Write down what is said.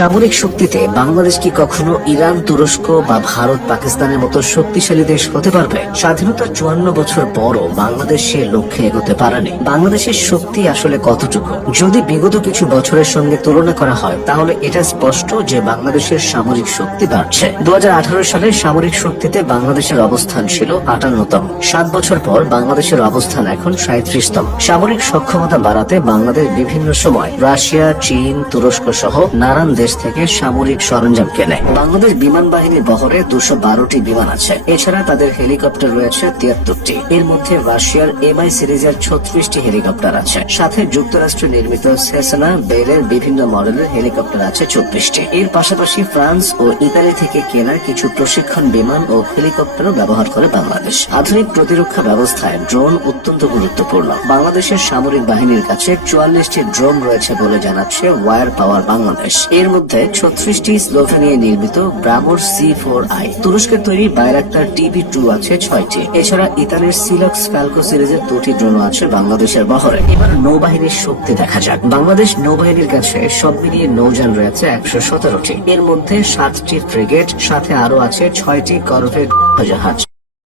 সামরিক শক্তিতে বাংলাদেশ কি কখনো ইরান, তুরস্ক বা ভারত, পাকিস্তানের মতো শক্তিশালী দেশ হতে পারবে? স্বাধীনতার 54 বছর পরও বাংলাদেশ সে লক্ষ্যে এগোতে পারেনি। বাংলাদেশের শক্তি আসলে কতটুকু? যদি বিগত কিছু বছরের সঙ্গে তুলনা করা হয় তাহলে এটা স্পষ্ট যে বাংলাদেশের সামরিক শক্তি বাড়ছে। 2018 সালে সামরিক শক্তিতে বাংলাদেশের অবস্থান ছিল 58তম। 7 বছর পর বাংলাদেশের অবস্থান এখন 37তম। সামরিক সক্ষমতা বাড়াতে বাংলাদেশ বিভিন্ন সময় রাশিয়া, চীন, তুরস্ক সহ নানান দেশ থেকে সামরিক সরঞ্জাম কেনে। বাংলাদেশ বিমান বাহিনীর বহরে 212টি বিমান আছে। এছাড়া তাদের হেলিকপ্টার রয়েছে 73টি। এর মধ্যে রাশিয়ার MI সিরিজের 36টি হেলিকপ্টার আছে। সাথে যুক্তরাষ্ট্র নির্মিত সেসনা বেলের বিভিন্ন মডেলের হেলিকপ্টার আছে 24টি। এর পাশাপাশি ফ্রান্স ও ইতালি থেকে কেনা কিছু প্রশিক্ষণ বিমান ও হেলিকপ্টারও ব্যবহার করে বাংলাদেশ। আধুনিক প্রতিরক্ষা ব্যবস্থায় ড্রোন অত্যন্ত গুরুত্বপূর্ণ। বাংলাদেশের সামরিক বাহিনীর কাছে 44টি ড্রোন রয়েছে বলে জানাচ্ছে ওয়ার পাওয়ার বাংলাদেশ। এর মধ্যে 36টি স্লোভেনিয়ায় নির্মিত ব্রাভোর C4I। তুরস্কের তৈরি বাইরাক্তার TB2 আছে 6টি। এছাড়া ইতালির সিলক্স ফ্যালকো সিরিজের 2টি ড্রোন আছে বাংলাদেশের বহরে। এবার নৌবাহিনীর শক্তি দেখা যাক। বাংলাদেশ নৌবাহিনীর কাছে সব মিলিয়ে নৌযান রয়েছে 117টি। এর মধ্যে 7টি ফ্রিগেট, সাথে আরো আছে 6টি করভেট জাহাজ।